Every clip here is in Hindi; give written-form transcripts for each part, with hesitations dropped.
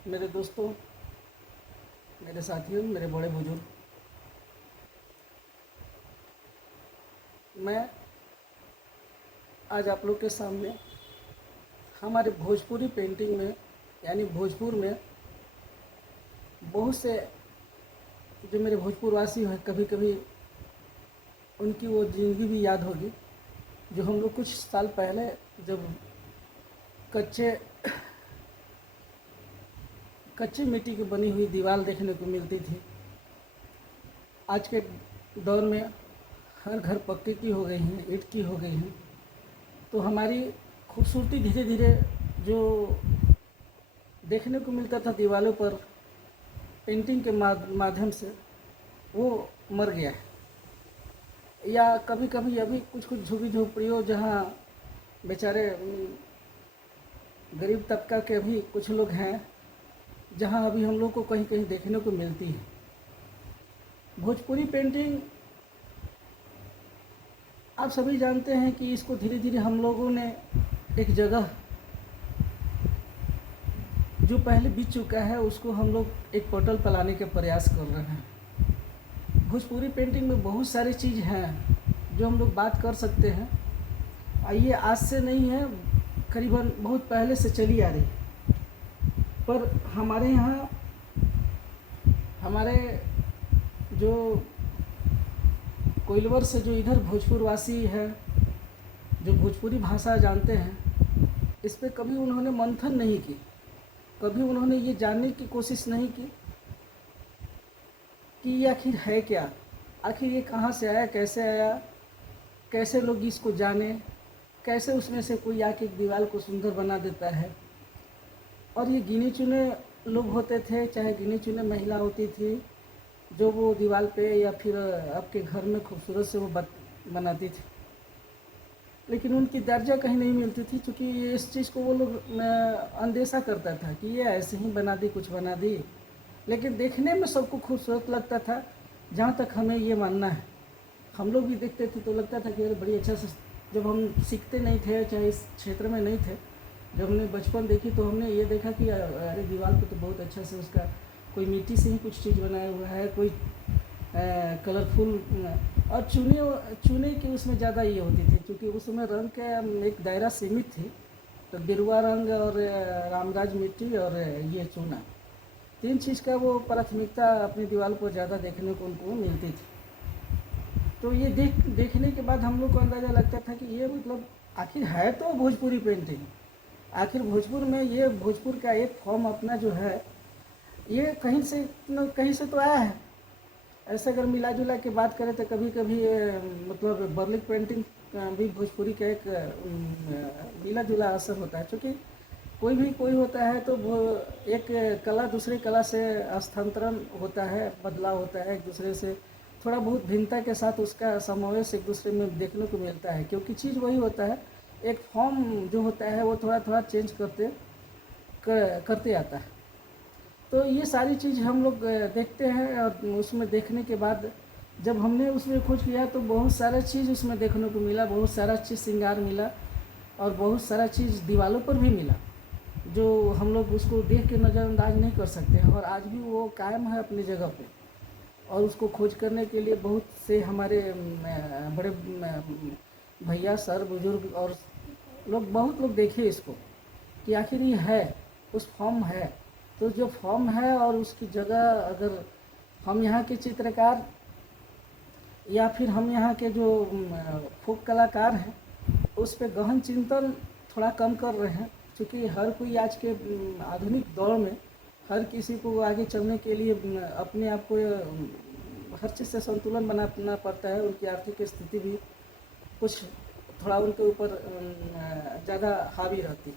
मेरे दोस्तों, मेरे साथियों, मेरे बड़े बुजुर्ग, मैं आज आप लोग के सामने हमारे भोजपुरी पेंटिंग में यानी भोजपुर में बहुत से जो मेरे भोजपुरवासी हैं, कभी कभी उनकी वो ज़िंदगी भी याद होगी जो हम लोग कुछ साल पहले जब कच्चे कच्चे मिट्टी की बनी हुई दीवार देखने को मिलती थी। आज के दौर में हर घर पक्के की हो गई हैं, ईंट की हो गई हैं, तो हमारी खूबसूरती धीरे धीरे जो देखने को मिलता था दीवारों पर पेंटिंग के माध्यम से, वो मर गया है। या कभी कभी अभी कुछ कुछ झुग्गी झोपड़ियों जहाँ बेचारे गरीब तबका के भी कुछ लोग हैं, जहाँ अभी हम लोग को कहीं कहीं देखने को मिलती है। भोजपुरी पेंटिंग आप सभी जानते हैं कि इसको धीरे धीरे हम लोगों ने एक जगह जो पहले बीत चुका है उसको हम लोग एक पोर्टल पर लाने के प्रयास कर रहे हैं। भोजपुरी पेंटिंग में बहुत सारी चीज़ हैं जो हम लोग बात कर सकते हैं। ये आज से नहीं है, करीबन बहुत पहले से चली आ रही, पर हमारे यहाँ हमारे जो कोइलवर से जो इधर भोजपुरवासी है, जो भोजपुरी भाषा जानते हैं, इस पे कभी उन्होंने मंथन नहीं की, कभी उन्होंने ये जानने की कोशिश नहीं की कि ये आखिर है क्या, आखिर ये कहाँ से आया, कैसे लोग इसको जाने, कैसे उसमें से कोई आके दीवार को सुंदर बना देता है। और ये गिने चुने लोग होते थे, चाहे गिने चुने महिला होती थी, जो वो दीवार पे या फिर आपके घर में खूबसूरत से वो बनाती थी, लेकिन उनकी दर्जा कहीं नहीं मिलती थी, क्योंकि इस चीज़ को वो लोग अनदेखा करता था कि ये ऐसे ही बना दी, कुछ बना दी, लेकिन देखने में सबको खूबसूरत लगता था। जहाँ तक हमें ये मानना है, हम लोग भी देखते थे तो लगता था कि अरे बड़ी अच्छा से, जब हम सीखते नहीं थे, चाहे इस क्षेत्र में नहीं थे, जब हमने बचपन देखी तो हमने ये देखा कि अरे दीवार पे तो बहुत अच्छा से उसका कोई मिट्टी से ही कुछ चीज़ बनाया हुआ है, कोई कलरफुल, और चूने की उसमें ज़्यादा ये होती थी, क्योंकि उसमें रंग का एक दायरा सीमित थी। तो गिरुआ रंग और रामराज मिट्टी और ये चूना, तीन चीज़ का वो प्राथमिकता अपनी दीवार पर ज़्यादा देखने को उनको मिलती थी। तो ये देखने के बाद हम लोग को अंदाज़ा लगता था कि ये मतलब आखिर है तो भोजपुरी पेंटिंग, आखिर भोजपुर में ये भोजपुर का एक फॉर्म अपना जो है, ये कहीं से न कहीं से तो आया है। ऐसे अगर मिला जुला के बात करें तो कभी कभी मतलब बर्लिक पेंटिंग भी भोजपुरी का एक मिला जुला असर होता है, क्योंकि कोई होता है तो वो एक कला दूसरे कला से स्थानांतरण होता है, बदलाव होता है, एक दूसरे से थोड़ा बहुत भिन्नता के साथ उसका समावेश एक दूसरे में देखने को मिलता है, क्योंकि चीज़ वही होता है, एक फॉर्म जो होता है वो थोड़ा थोड़ा चेंज करते आता है। तो ये सारी चीज़ हम लोग देखते हैं, और उसमें देखने के बाद जब हमने उसमें खोज किया तो बहुत सारा चीज़ उसमें देखने को मिला, बहुत सारा चीज़ श्रृंगार मिला, और बहुत सारा चीज़ दीवारों पर भी मिला, जो हम लोग उसको देख के नज़रअंदाज नहीं कर सकते हैं, और आज भी वो कायम है अपनी जगह पे। और उसको खोज करने के लिए बहुत से हमारे बड़े भैया, सर, बुजुर्ग और बहुत लोग देखे इसको कि आखिर ये है, उस फॉर्म है। तो जो फॉर्म है और उसकी जगह अगर हम यहाँ के चित्रकार या फिर हम यहाँ के जो फोक कलाकार हैं उस पर गहन चिंतन थोड़ा कम कर रहे हैं, क्योंकि हर कोई आज के आधुनिक दौर में हर किसी को आगे चलने के लिए अपने आप को हर चीज़ से संतुलन बनाना पड़ता है। उनकी आर्थिक स्थिति भी कुछ थोड़ा उनके ऊपर ज़्यादा हावी रहती है,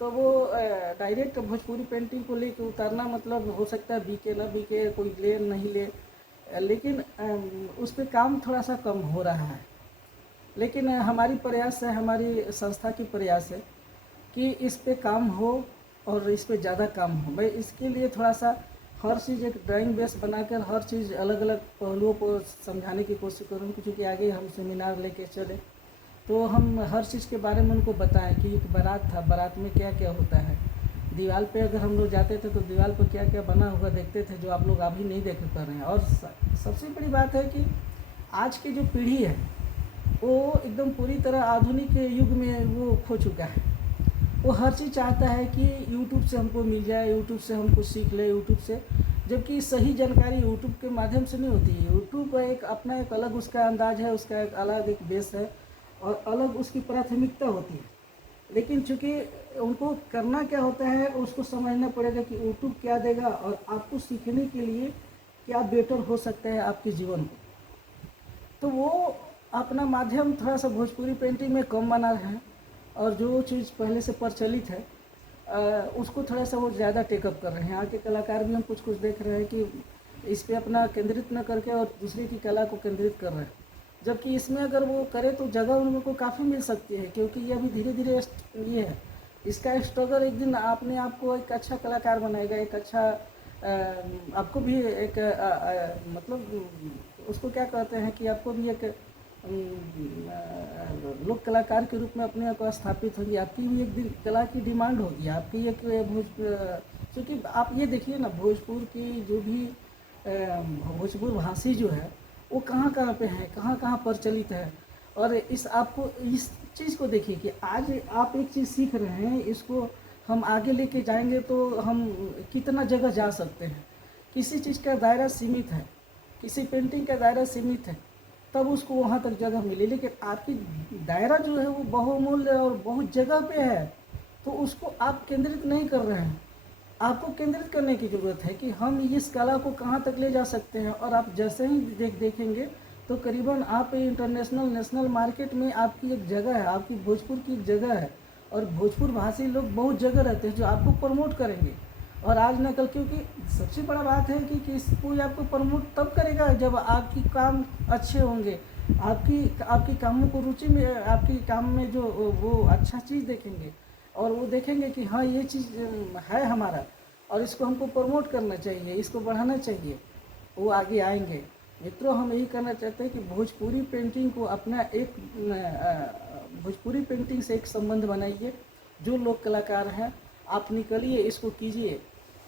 तो वो डायरेक्ट भोजपुरी पेंटिंग को लेके उतारना मतलब हो सकता है बिके ना बिके, कोई ले नहीं ले, लेकिन उस पर काम थोड़ा सा कम हो रहा है। लेकिन हमारी प्रयास है, हमारी संस्था की प्रयास है कि इस पे काम हो और इस पे ज़्यादा काम हो। मैं इसके लिए थोड़ा सा हर चीज़ एक ड्राइंग बेस बनाकर हर चीज़ अलग अलग पहलुओं को समझाने की कोशिश करूँगी, क्योंकि आगे हम सेमिनार लेके चले तो हम हर चीज़ के बारे में उनको बताएं कि एक बारात था, बारात में क्या क्या होता है, दीवार पे अगर हम लोग जाते थे तो दीवार पर क्या क्या बना हुआ देखते थे, जो आप लोग अभी नहीं देख पा रहे हैं। और सबसे बड़ी बात है कि आज की जो पीढ़ी है वो एकदम पूरी तरह आधुनिक युग में वो खो चुका है। वो हर चीज़ चाहता है कि यूट्यूब से हमको मिल जाए, यूट्यूब से हम कुछ सीख लें, यूट्यूब से, जबकि सही जानकारी यूट्यूब के माध्यम से नहीं होती है। यूट्यूब एक अपना एक अलग उसका अंदाज है, उसका एक अलग एक बेस है और अलग उसकी प्राथमिकता होती है। लेकिन चूँकि उनको करना क्या होता है, उसको समझना पड़ेगा कि यूट्यूब क्या देगा और आपको सीखने के लिए क्या बेटर हो सकता है आपके जीवन को। तो वो अपना माध्यम थोड़ा सा भोजपुरी पेंटिंग में कम बना रहे हैं और जो चीज़ पहले से प्रचलित है उसको थोड़ा सा वो ज़्यादा टेकअप कर रहे हैं। आगे कलाकार भी हम कुछ कुछ देख रहे हैं कि इस पे अपना केंद्रित न करके और दूसरे की कला को केंद्रित कर रहे हैं, जबकि इसमें अगर वो करे तो जगह उनको काफ़ी मिल सकती है, क्योंकि ये अभी धीरे धीरे ये है, इसका स्ट्रगल एक दिन अपने आप को एक अच्छा कलाकार बनाएगा, एक अच्छा आपको भी एक मतलब उसको क्या कहते हैं कि आपको भी एक लोक कलाकार के रूप में अपने आप को स्थापित होगी। आपकी भी एक दिन कला की डिमांड होगी, आपकी एक क्योंकि आप ये देखिए ना, भोजपुर की जो भी भोजपुर भाषी जो है वो कहाँ कहाँ पे है, कहाँ कहाँ प्रचलित है। और आपको इस चीज़ को देखिए कि आज आप एक चीज़ सीख रहे हैं, इसको हम आगे लेके जाएंगे तो हम कितना जगह जा सकते हैं। किसी चीज़ का दायरा सीमित है, किसी पेंटिंग का दायरा सीमित है, तब उसको वहाँ तक जगह मिली। लेकिन आपकी दायरा जो है वो बहुमूल्य और बहुत जगह पे है, तो उसको आप केंद्रित नहीं कर रहे हैं। आपको केंद्रित करने की ज़रूरत है कि हम इस कला को कहाँ तक ले जा सकते हैं। और आप जैसे ही देखेंगे तो करीबन आप इंटरनेशनल नेशनल मार्केट में आपकी एक जगह है, आपकी भोजपुर की एक जगह है और भोजपुर भाषी लोग बहुत जगह रहते हैं जो आपको प्रमोट करेंगे। और आज न कल, क्योंकि सबसे बड़ा बात है कि कोई आपको प्रमोट तब करेगा जब आपकी काम अच्छे होंगे, आपकी कामों को रुचि में, आपकी काम में जो वो अच्छा चीज़ देखेंगे और वो देखेंगे कि हाँ ये चीज़ है हमारा और इसको हमको प्रमोट करना चाहिए, इसको बढ़ाना चाहिए, वो आगे आएंगे। मित्रों, हम यही करना चाहते हैं कि भोजपुरी पेंटिंग को अपना एक भोजपुरी पेंटिंग से एक संबंध बनाइए। जो लोग कलाकार हैं आप निकलिए, इसको कीजिए,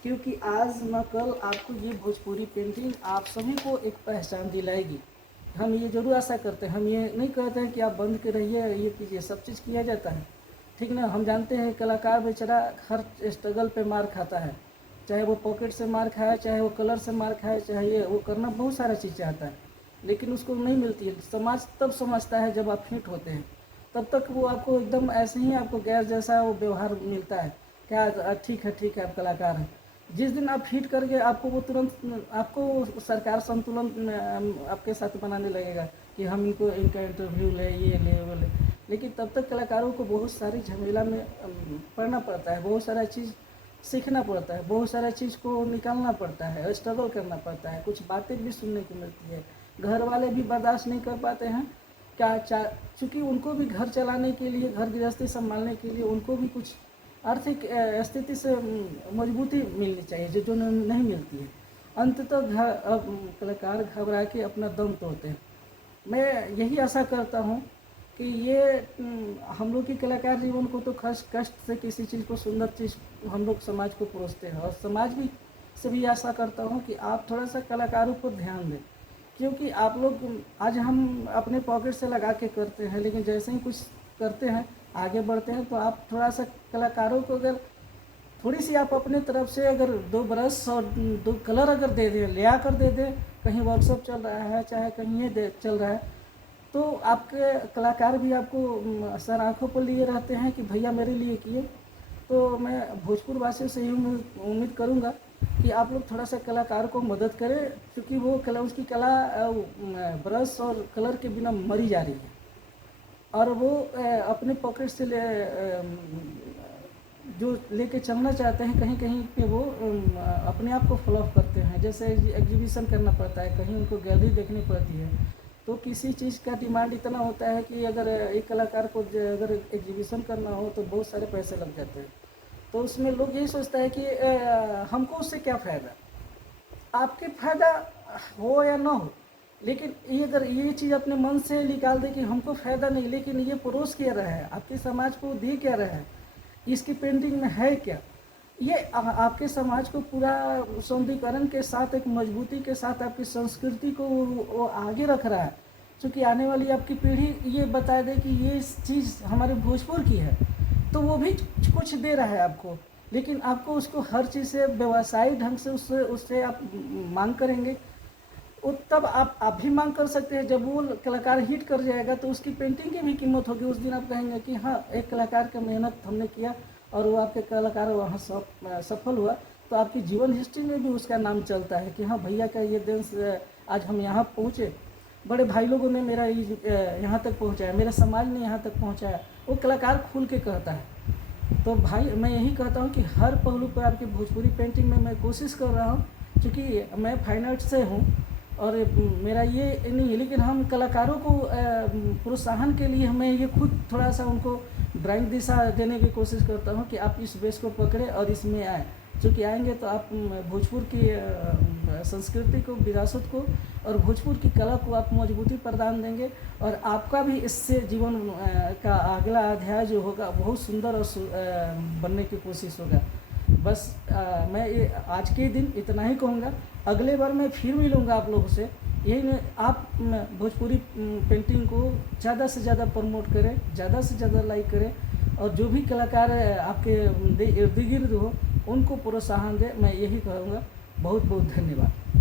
क्योंकि आज न कल आपको ये भोजपुरी पेंटिंग आप सभी को एक पहचान दिलाएगी। हम ये जरूर आशा करते हैं, हम ये नहीं कहते हैं कि आप बंद के रहिए, ये कीजिए, सब चीज़ किया जाता है, ठीक ना। हम जानते हैं कलाकार बेचारा हर स्ट्रगल पे मार खाता है, चाहे वो पॉकेट से मार खाए, चाहे वो कलर से मार खाए, चाहे ये वो करना बहुत सारा चीज़ चाहता है, लेकिन उसको नहीं मिलती है। समाज तब समझता है जब आप फिट होते हैं, तब तक वो आपको एकदम ऐसे ही आपको गैस जैसा वो व्यवहार मिलता है, क्या ठीक है आप कलाकार हैं। जिस दिन आप हिट करके आपको वो तुरंत आपको सरकार संतुलन आपके साथ बनाने लगेगा कि हम इनका इंटरव्यू ले, ये ले वो ले। लेकिन तब तक कलाकारों को बहुत सारी झमेला में पड़ना पड़ता है, बहुत सारा चीज़ सीखना पड़ता है, बहुत सारा चीज़ को निकालना पड़ता है, स्ट्रगल करना पड़ता है, कुछ बातें भी सुनने को मिलती है, घर वाले भी बर्दाश्त नहीं कर पाते हैं चूँकि उनको भी घर चलाने के लिए, घर गृहस्थी संभालने के लिए उनको भी कुछ आर्थिक स्थिति से मजबूती मिलनी चाहिए, जो नहीं मिलती है। अंततः कलाकार घबरा के अपना दम तोड़ते हैं। मैं यही आशा करता हूँ कि ये हम लोग की कलाकार जीवन को तो कष्ट से किसी चीज़ को सुंदर चीज़ हम लोग समाज को परोसते हैं, और समाज भी से भी आशा करता हूँ कि आप थोड़ा सा कलाकारों पर ध्यान दें, क्योंकि आप लोग आज हम अपने पॉकेट से लगा के करते हैं, लेकिन जैसे ही कुछ करते हैं आगे बढ़ते हैं तो आप थोड़ा सा कलाकारों को अगर थोड़ी सी आप अपने तरफ से अगर 2 ब्रश और 2 कलर अगर दे दें, ले आकर दे दें, कहीं वर्कशॉप चल रहा है चाहे कहीं ये चल रहा है, तो आपके कलाकार भी आपको सर आँखों पर लिए रहते हैं कि भैया मेरे लिए किए। तो मैं भोजपुर वासियों से ही उम्मीद करूँगा कि आप लोग थोड़ा सा कलाकार को मदद करें, क्योंकि वो उसकी कला ब्रश और कलर के बिना मरी जा रही है, और वो अपने पॉकेट से जो लेके चलना चाहते हैं, कहीं कहीं पे वो अपने आप को फ्लॉप करते हैं। जैसे एग्जीबिशन करना पड़ता है, कहीं उनको गैलरी देखनी पड़ती है, तो किसी चीज़ का डिमांड इतना होता है कि अगर एक कलाकार को अगर एग्जीबिशन करना हो तो बहुत सारे पैसे लग जाते हैं। तो उसमें लोग यही सोचता है कि हमको उससे क्या फ़ायदा। आपके फ़ायदा हो या ना हो, लेकिन ये अगर ये चीज़ अपने मन से निकाल दे कि हमको फ़ायदा नहीं, लेकिन ये परोस क्या रहा है, आपके समाज को दे क्या रहा है, इसकी पेंटिंग में है क्या, ये आपके समाज को पूरा सौंदर्यीकरण के साथ, एक मजबूती के साथ आपकी संस्कृति को वो आगे रख रहा है। क्योंकि आने वाली आपकी पीढ़ी ये बता दे कि ये चीज़ हमारे भोजपुर की है, तो वो भी कुछ दे रहा है आपको। लेकिन आपको उसको हर चीज़ से व्यवसायिक ढंग से उससे उससे आप मांग करेंगे, और तब आप भी मांग कर सकते हैं। जब वो कलाकार हिट कर जाएगा तो उसकी पेंटिंग की भी कीमत होगी। उस दिन आप कहेंगे कि हाँ, एक कलाकार का मेहनत हमने किया और वो आपके कलाकार वहाँ सफल हुआ, तो आपकी जीवन हिस्ट्री में भी उसका नाम चलता है कि हाँ भैया का ये दिन से आज हम यहाँ पहुँचे, बड़े भाई लोगों ने मेरा यहाँ तक पहुँचाया, मेरे समाज ने यहाँ तक पहुँचाया। वो कलाकार खुल के कहता है। तो भाई मैं यही कहता हूँ कि हर पहलू पर आपकी भोजपुरी पेंटिंग में मैं कोशिश कर रहा हूँ, क्योंकि मैं फाइन आर्ट से हूँ और मेरा ये नहीं है, लेकिन हम कलाकारों को प्रोत्साहन के लिए मैं ये खुद थोड़ा सा उनको ड्राइंग दिशा देने की कोशिश करता हूँ कि आप इस बेस को पकड़े और इसमें आए। क्योंकि आएंगे तो आप भोजपुर की संस्कृति को, विरासत को और भोजपुर की कला को आप मजबूती प्रदान देंगे, और आपका भी इससे जीवन का अगला अध्याय जो होगा बहुत सुंदर और बनने की कोशिश होगा। बस मैं ये आज के दिन इतना ही कहूँगा। अगले बार मैं फिर मिलूँगा आप लोगों से। यही मैं आप भोजपुरी पेंटिंग को ज़्यादा से ज़्यादा प्रमोट करें, ज़्यादा से ज़्यादा लाइक करें, और जो भी कलाकार आपके इर्द गिर्द हो उनको प्रोत्साहन दें। मैं यही कहूँगा। बहुत बहुत धन्यवाद।